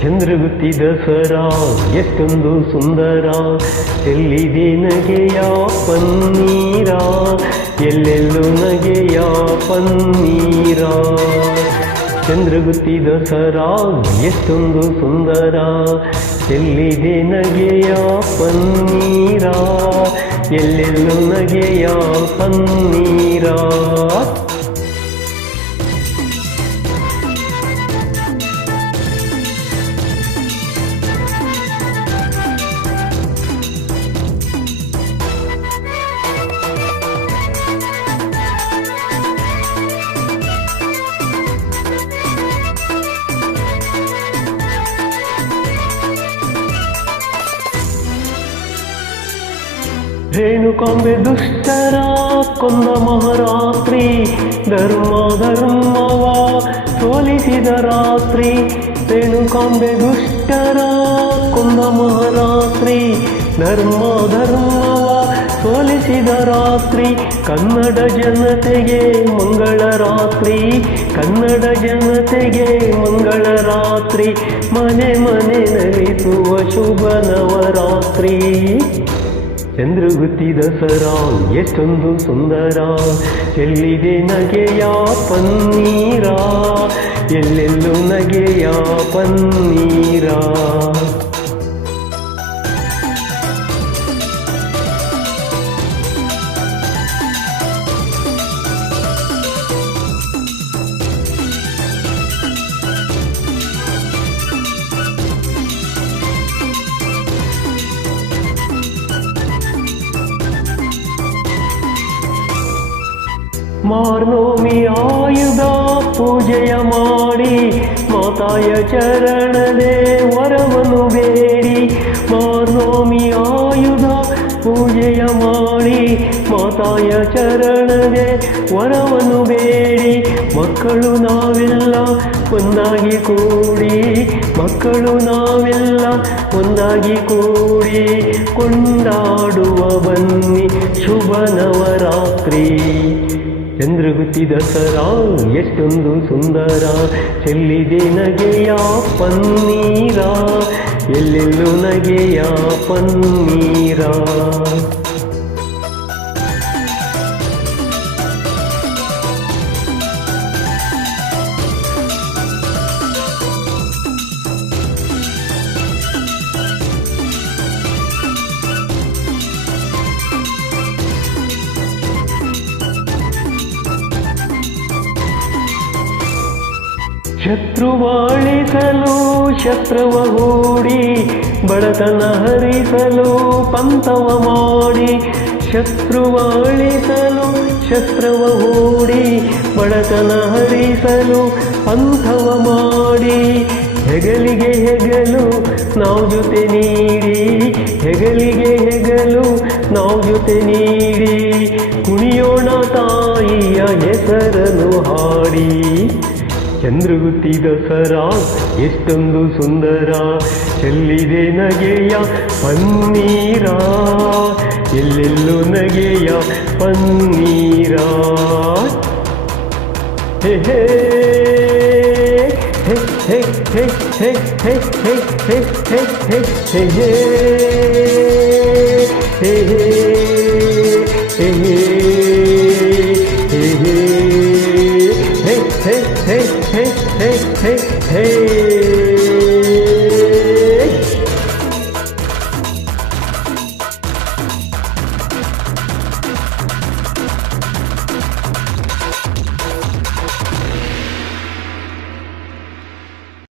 ಚಂದ್ರಗುತ್ತಿ ದಸರಾ ಎಷ್ಟೊಂದು ಸುಂದರ, ಎಲ್ಲಿದೆ ನಗೆಯ ಪನ್ನೀರ, ಎಲ್ಲೆಲ್ಲೂ ನಗೆಯ ಪನ್ನೀರ. ಚಂದ್ರಗುತ್ತಿ ದಸರಾ ಎಷ್ಟೊಂದು ಸುಂದರ, ಎಲ್ಲಿದೆ ನಗೆಯ ಪನ್ನೀರ, ಎಲ್ಲೆಲ್ಲೂ ನಗೆಯ ಪನ್ನೀರ. ರೇಣುಕಾಂಬೆ ದುಷ್ಟರ ಕೊಂದ ಮಹಾರಾತ್ರಿ, ಧರ್ಮವ ಸೋಲಿಸಿದ ರಾತ್ರಿ. ರೇಣುಕಾಂಬೆ ದುಷ್ಟರ ಕೊಂದ ಮಹಾರಾತ್ರಿ, ಧರ್ಮವ ಸೋಲಿಸಿದ ರಾತ್ರಿ. ಕನ್ನಡ ಜನತೆಗೆ ಮಂಗಳ ರಾತ್ರಿ, ಕನ್ನಡ ಜನತೆಗೆ ಮಂಗಳ ರಾತ್ರಿ. ಮನೆ ಮನೆ ನಲಿಸುವ ಶುಭ ನವರಾತ್ರಿ. ಚಂದ್ರಗುತ್ತಿ ದಸರಾ ಎಷ್ಟೊಂದು ಸುಂದರ, ಎಲ್ಲಿದೆ ನಗೆಯ ಪನ್ನೀರ, ಎಲ್ಲೆಲ್ಲೂ ನಗೆಯ ಪನ್ನೀರ. ಮಾರ್ನೋಮಿ ಆಯುಧ ಪೂಜೆಯ ಮಾಡಿ, ಮಾತಾಯ ಚರಣದೆ ವರವನ್ನು ಬೇಡಿ. ಮಾರ್ನೋಮಿ ಆಯುಧ ಪೂಜೆಯ ಮಾಡಿ, ಮಾತಾಯ ಚರಣದೆ ವರವನ್ನು ಬೇಡಿ. ಮಕ್ಕಳು ನಾವೆಲ್ಲ ಒಂದಾಗಿ ಕೂಡಿ, ಮಕ್ಕಳು ನಾವೆಲ್ಲ ಒಂದಾಗಿ ಕೂಡಿ, ಕೊಂಡಾಡುವ ಬನ್ನಿ ಶುಭ ನವರಾತ್ರಿ. ಚಂದ್ರಗುತ್ತಿ ದಸರಾ ಎಷ್ಟೊಂದು ಸುಂದರ, ಚೆಲ್ಲಿದೆ ನಗೆಯ ಪನ್ನೀರ, ಎಲ್ಲೆಲ್ಲೂ ನಗೆಯ ಪನ್ನೀರ. ಶತ್ರುವಾಳಿಸಲು ಶತ್ರುವ ಹೂಡಿ, ಬಡತನ ಹರಿಸಲು ಪಂಥವ ಮಾಡಿ. ಶತ್ರುವಾಳಿಸಲು ಶತ್ರುವ ಹೂಡಿ, ಬಡತನ ಹರಿಸಲು ಪಂಥವ ಮಾಡಿ. ಹೆಗಲಿಗೆ ಹೆಗಲು ನಾವು ಜೊತೆ ನೀಡಿ, ಹೆಗಲಿಗೆ ಹೆಗಲು ನಾವು ಜೊತೆ ನೀಡಿ. ಕುಣಿಯೋಣ ತಾಯಿಯ ಹೆಸರನ್ನು ಹಾಡಿ. ಚಂದ್ರಗುತ್ತಿ ದಸರಾ ಎಷ್ಟೊಂದು ಸುಂದರ, ಚೆಲ್ಲಿದೆ ನಗೆಯ ಪನ್ನೀರ, ಎಲ್ಲೆಲ್ಲೂ ನಗೆಯ ಪನ್ನೀರ. ಹೇ ಹೇ ಹೇ ಹೇ ಹೇ ಹೇ ಹೇ ಹೇ ಹೇ ಹೇ ಹೇ ಹೇ ಹೇ ಹೇ ಹೇ ಹೇ. Hey, hey, hey, hey, hey, hey.